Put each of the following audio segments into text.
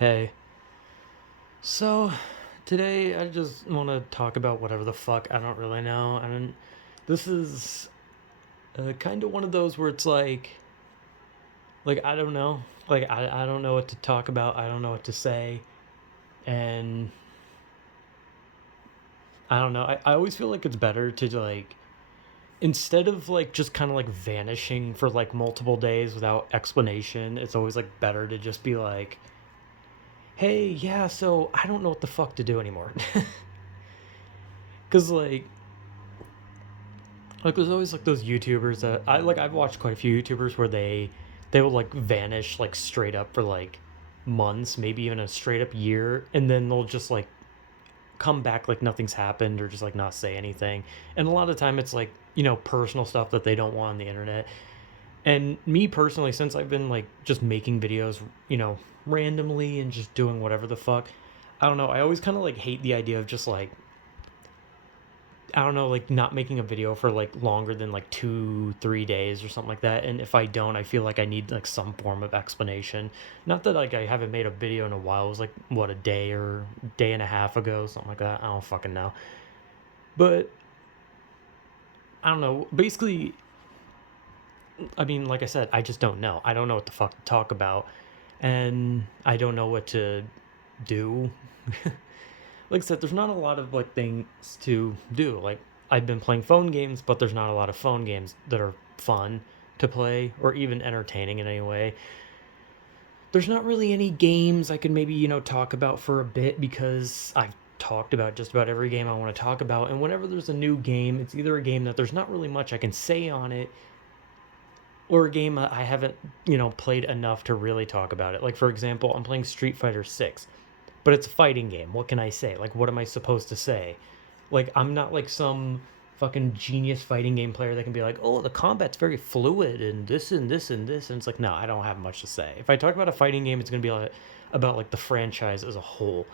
Hey, so today I just want to talk about whatever the fuck. I don't really know. I don't. This is kind of one of those where it's like I don't know. I don't know what to talk about. I don't know what to say, and I don't know. I always feel like it's better to instead of like just kind of like vanishing for like multiple days without explanation. It's always like better to just be like, hey, yeah. So I don't know what the fuck to do anymore, because like there's always like those YouTubers that I've watched quite a few YouTubers where they will like vanish like straight up for like months, maybe even a straight up year, and then they'll just like come back like nothing's happened or just like not say anything. And a lot of the time it's like, personal stuff that they don't want on the internet. And me personally, since I've been like just making videos, randomly and just doing whatever the fuck, I don't know, I always kind of like hate the idea of just like I don't know, like not making a video for like longer than like 2, 3 days or something like that. And if I don't, I feel like I need like some form of explanation. Not that like I haven't made a video in a while. It was like what, a day or day and a half ago, something like that. I don't fucking know. But I don't know. Basically, I mean, like I said, I just don't know. I don't know what the fuck to talk about, and I don't know what to do. Like I said, there's not a lot of like things to do. Like I've been playing phone games, but there's not a lot of phone games that are fun to play or even entertaining in any way. There's not really any games I could maybe, talk about for a bit because I've talked about just about every game I want to talk about. And whenever there's a new game, it's either a game that there's not really much I can say on it or a game I haven't, played enough to really talk about it. Like for example, I'm playing Street Fighter 6, but it's a fighting game. What can I say? Like what am I supposed to say? Like I'm not like some fucking genius fighting game player that can be like, "Oh, the combat's very fluid and this and this and this." And it's like, "No, I don't have much to say." If I talk about a fighting game, it's going to be like about like the franchise as a whole.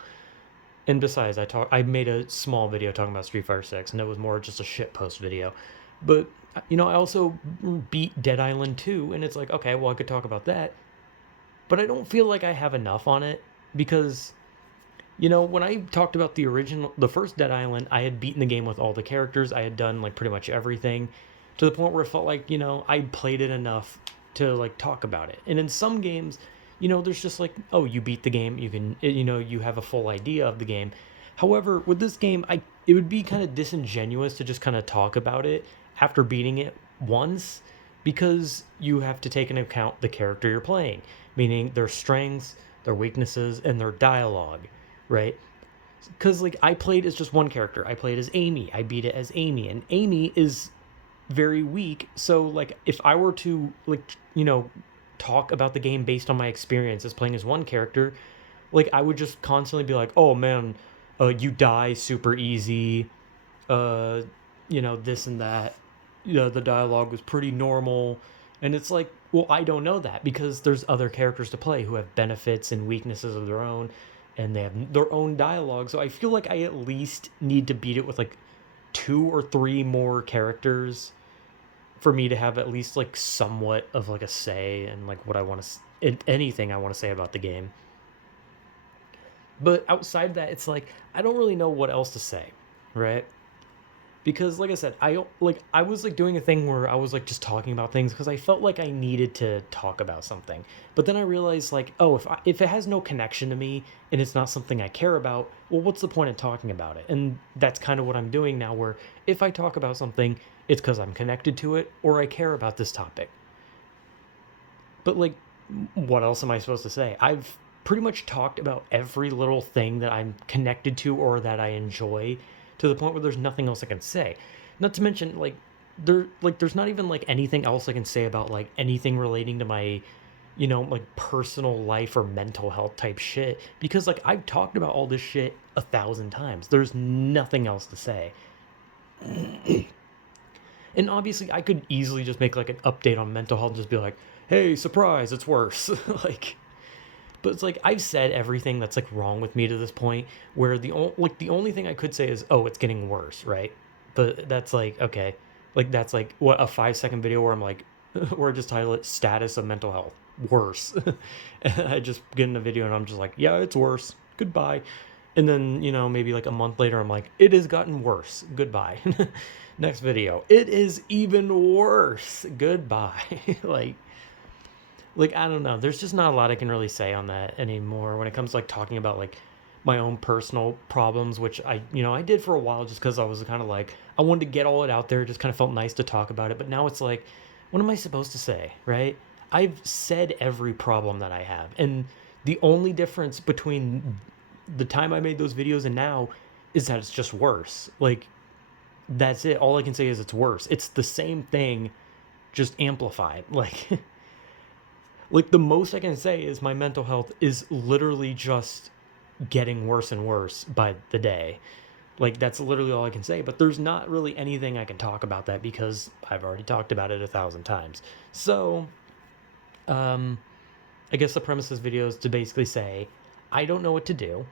And besides, I made a small video talking about Street Fighter 6 and it was more just a shit post video. But I also beat Dead Island 2 and it's like, "Okay, well I could talk about that." But I don't feel like I have enough on it because when I talked about the first Dead Island, I had beaten the game with all the characters. I had done like pretty much everything to the point where it felt like, I played it enough to like talk about it. And in some games, there's just like, oh, you beat the game, you can, you have a full idea of the game. However, with this game, it would be kind of disingenuous to just kind of talk about it after beating it once because you have to take into account the character you're playing, meaning their strengths, their weaknesses, and their dialogue, right? Because like I played as just one character. I played as Amy. I beat it as Amy, and Amy is very weak. So like if I were to like talk about the game based on my experience as playing as one character, like I would just constantly be like, oh man, you die super easy, uh, this and that. The dialogue was pretty normal, and it's like, well, I don't know that because there's other characters to play who have benefits and weaknesses of their own, and they have their own dialogue. So I feel like I at least need to beat it with like 2 or 3 more characters for me to have at least like somewhat of like a say and like what I want to anything I want to say about the game. But outside that, it's like I don't really know what else to say, right? Because like I said, I was like doing a thing where I was like just talking about things because I felt like I needed to talk about something. But then I realized like, oh, if it has no connection to me and it's not something I care about, well, what's the point of talking about it? And that's kind of what I'm doing now. Where if I talk about something, it's because I'm connected to it or I care about this topic. But like, what else am I supposed to say? I've pretty much talked about every little thing that I'm connected to or that I enjoy to the point where there's nothing else I can say. Not to mention there's not even like anything else I can say about like anything relating to my like personal life or mental health type shit because like I've talked about all this shit 1,000 times. There's nothing else to say. And obviously, I could easily just make like an update on mental health and just be like, "Hey, surprise, it's worse." like, but it's like I've said everything that's like wrong with me to this point. Where the only thing I could say is, "Oh, it's getting worse," right? But that's like okay, like that's like what a 5 second video where I'm like, where I just title it "Status of Mental Health." worse. And I just get in a video and I'm just like, yeah, it's worse. Goodbye. And then, maybe like a month later, I'm like, it has gotten worse. Goodbye. Next video. It is even worse. Goodbye. like I don't know. There's just not a lot I can really say on that anymore when it comes to like talking about like my own personal problems, which I did for a while just because I was kind of like I wanted to get all it out there. It just kind of felt nice to talk about it. But now it's like, what am I supposed to say, right? I've said every problem that I have, and the only difference between the time I made those videos and now is that it's just worse. Like that's it. All I can say is it's worse. It's the same thing, just amplified. Like the most I can say is my mental health is literally just getting worse and worse by the day. Like that's literally all I can say, but there's not really anything I can talk about that because I've already talked about it 1,000 times. So, um I guess the premise of this video is to basically say I don't know what to do.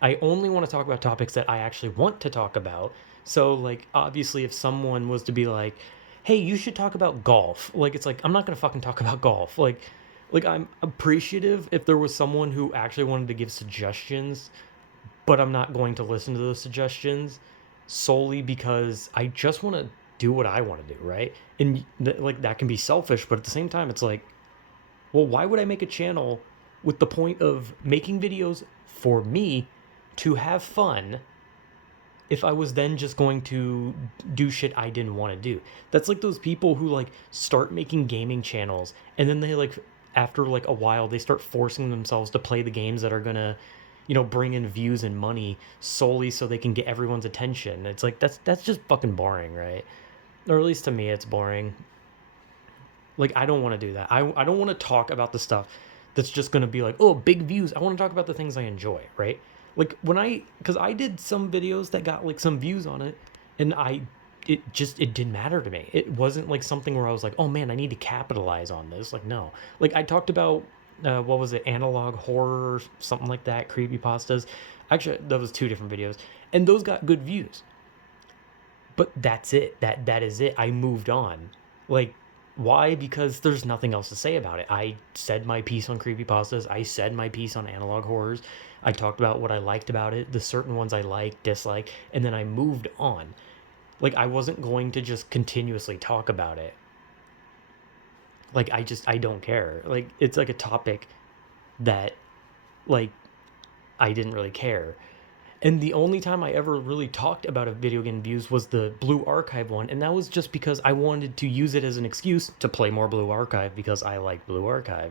I only want to talk about topics that I actually want to talk about. So, like, obviously, if someone was to be like, "Hey, you should talk about golf," like, it's like I'm not gonna fucking talk about golf. Like I'm appreciative if there was someone who actually wanted to give suggestions, but I'm not going to listen to those suggestions solely because I just want to do what I want to do, right? And like that can be selfish, but at the same time, it's like, well, why would I make a channel with the point of making videos for me to have fun if I was then just going to do shit I didn't want to do? That's like those people who like start making gaming channels and then they like after like a while they start forcing themselves to play the games that are going to bring in views and money solely so they can get everyone's attention. It's like that's just fucking boring, right? Or at least to me it's boring. Like I don't want to do that. I don't want to talk about the stuff that's just going to be like, "Oh, big views." I want to talk about the things I enjoy, right? Like cuz I did some videos that got like some views on it and it didn't matter to me. It wasn't like something where I was like, "Oh man, I need to capitalize on this." Like no. Like I talked about what was it? Analog horror or something like that, creepy pastas. Actually, that was two different videos and those got good views. But that's it. That is it. I moved on. Like why? Because there's nothing else to say about it. I said my piece on creepypastas. I said my piece on analog horrors. I talked about what I liked about it, the certain ones I like, dislike, and then I moved on. Like I wasn't going to just continuously talk about it. Like I don't care. Like it's like a topic that like I didn't really care. And the only time I ever really talked about a video game views was the Blue Archive one, and that was just because I wanted to use it as an excuse to play more Blue Archive because I like Blue Archive,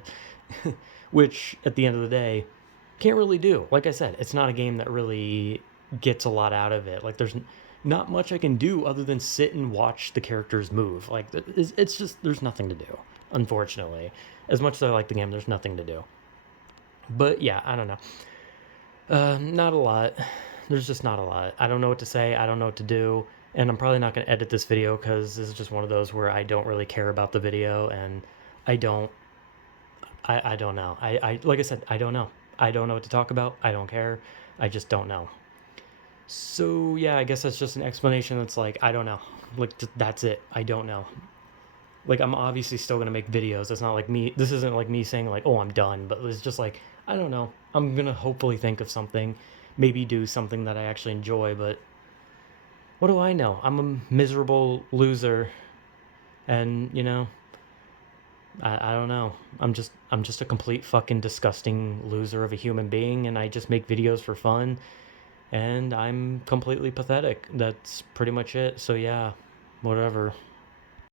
which at the end of the day, can't really do. Like I said, it's not a game that really gets a lot out of it. Like there's not much I can do other than sit and watch the characters move. Like it's just there's nothing to do. Unfortunately, as much as I like the game, there's nothing to do. But yeah, I don't know. Not a lot. There's just not a lot. I don't know what to say. I don't know what to do. And I'm probably not going to edit this video because this is just one of those where I don't really care about the video and I don't, I don't know. like I said, I don't know. I don't know what to talk about. I don't care. I just don't know. So yeah, I guess that's just an explanation that's like, I don't know. Like, that's it. I don't know. Like I'm obviously still gonna make videos. It's not like me. This isn't like me saying like, oh, I'm done. But it's just like I don't know. I'm gonna hopefully think of something, maybe do something that I actually enjoy. But what do I know? I'm a miserable loser, and I don't know. I'm just a complete fucking disgusting loser of a human being, and I just make videos for fun, and I'm completely pathetic. That's pretty much it. So yeah, whatever.